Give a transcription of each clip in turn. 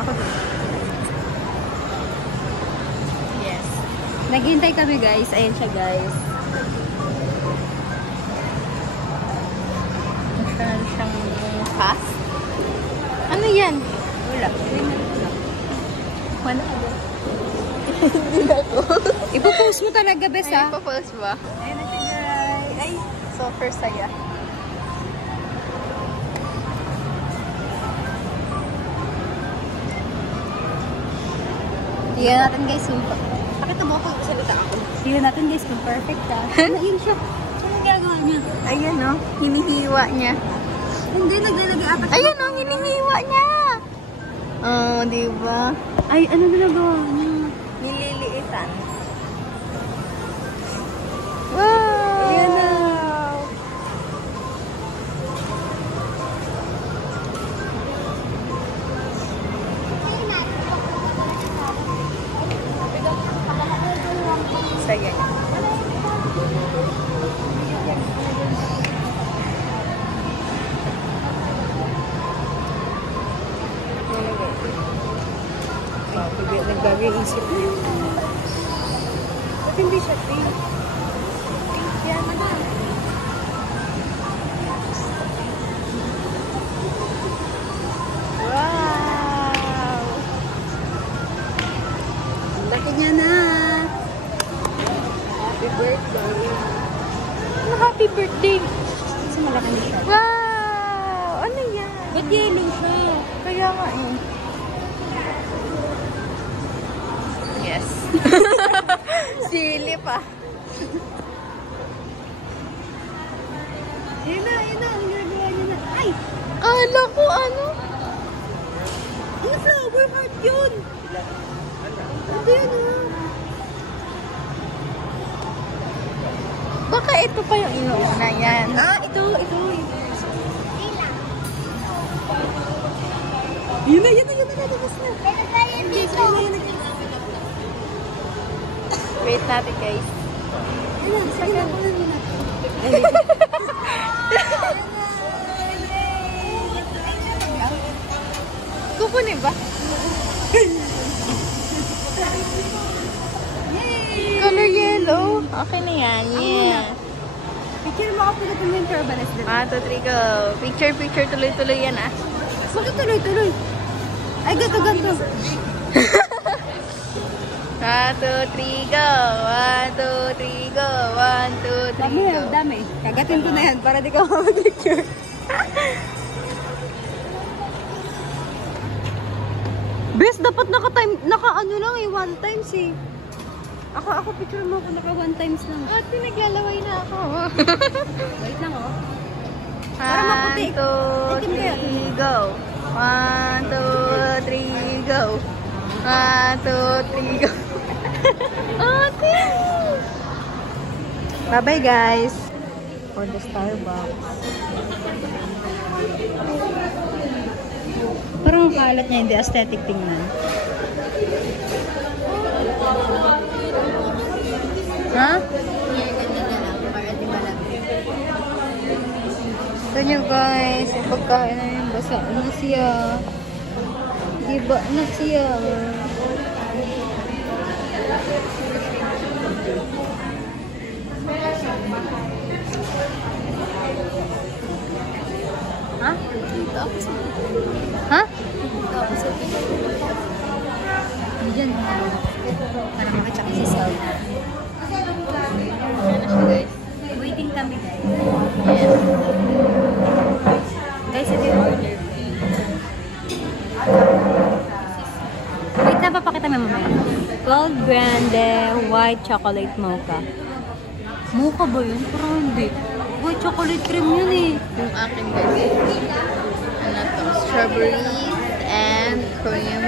Ako din. Yes. Naghihintay kami guys. Ayan siya guys. Meron siyang pass. Ano yan? Wala. Wala. Hindi na ko. Ipo-post mo talaga, bes, Ay, ha? pa-post ba? Ayan na siya, guys. Ay! Super saya. Tingnan natin, guys, kung Pakita mo kung salita ako. tingnan natin, guys, kung perfect, ha? Ayun siya. Ano ginagawa niya? Ayan o, hinihiwa niya. Hindi, naglalagay apat. Ayan o, hinihiwa niya. Oh, diba? Ay, ano ginagawa niya? Nililiitan. Wow! Ayan na. Saya niya. Nagbago-isip niya. Ba't hindi siya pink? Pink yan, ano? Wow! Ang laki niya na. Happy birthday. Ano happy birthday? Kasi malaki na siya. Wow! Ano yan? Ba't yellow siya? Kaya nga eh. Yes. Sili pa. Yun na, yun na. Ang ginagawa niya na. Ay! Kala ko ano? Ano flower heart yun? Hindi yun, ah. Baka ito pa yung inuuna yan. Ah, ito. Yun na. Nalabas na. Dito. Wait natin guys. Ano, sige na, kunan mo na. Kukunin ba? Yay! Color yellow. Okay na yan. Yeah. Picture mo ako pagkatong yung turbanes din. 1, 2, 3, go. Picture. Tuloy-tuloy yan ah. Bakit tuloy? Ay, ganto. 1, 2, 3, go. 1, 2, 3, go. 1, 2, 3, go. Dami. Kagatin ko na yan para di ka mag-picture. Bes, dapat naka-ano lang eh, 1 times eh. Ako picture mo ako naka 1 times lang. Ate, naglalaway na ako. Wait lang oh. Para maputi. 1, 2, 3, go. 1, 2, 3, go. 1, 2, 3, go. Ate! Bye-bye guys. For the Starbucks. Parang ang kalat niya, hindi aesthetic tingnan. Ha? Ito nyo guys, yung pagkain na yung basa na siya. Diba na siya. Ha? Ha? Diyan. Para makachak si Sal. Ano na siya guys? Waiting kami guys. Yes. Guys, ito yung order. Wait na, papakita mo mamaya. Gold Grande White Chocolate Mocha. Mocha ba yun? Parang hindi. White chocolate cream yun eh. Yung akin guys. Ano to? Strawberries and cream.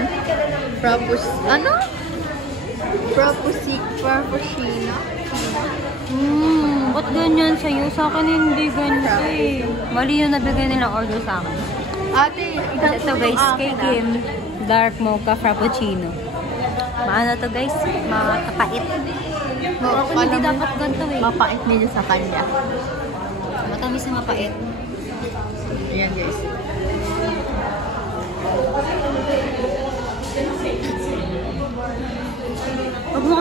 Frappuccino. Ba't ganyan sa'yo? Sa akin hindi ganyan eh. Mali yung nabigay nilang order sa akin. Ate, Ito guys, kay Kim. Dark Mocha Frappuccino. Maano to guys? Makakapait. Hindi dapat ganito eh. Mapait nila sa kanya. Matamis na mapait. Ayan guys.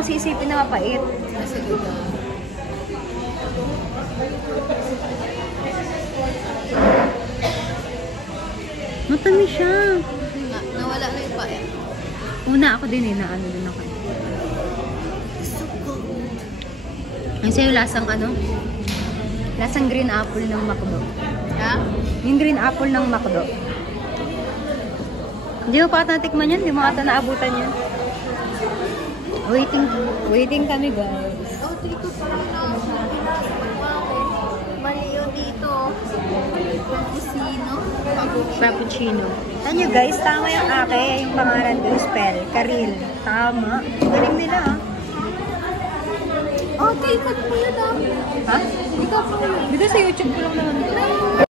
kasi isipin na mapait. Nasa dito. Matamis siya. Nawala na yung pae. Una ako din eh, na ano din ako. Ang sa'yo lasang ano? Lasang green apple ng McDo. Ha? Yung green apple ng McDo. Hindi mo pa ata natikman yun? Hindi mo ata naabutan yun? Waiting kami guys. Oh, dito pa na. Mali yun dito. Cappuccino. Frappuccino. Ano nyo guys, tama yung ake, yung pangalan ko, spell, Karil. Tama. Galing nila ah. Oh, tikat mo yun ah. Ha? Ikaw pa yun. Dito sa YouTube ko lang naman.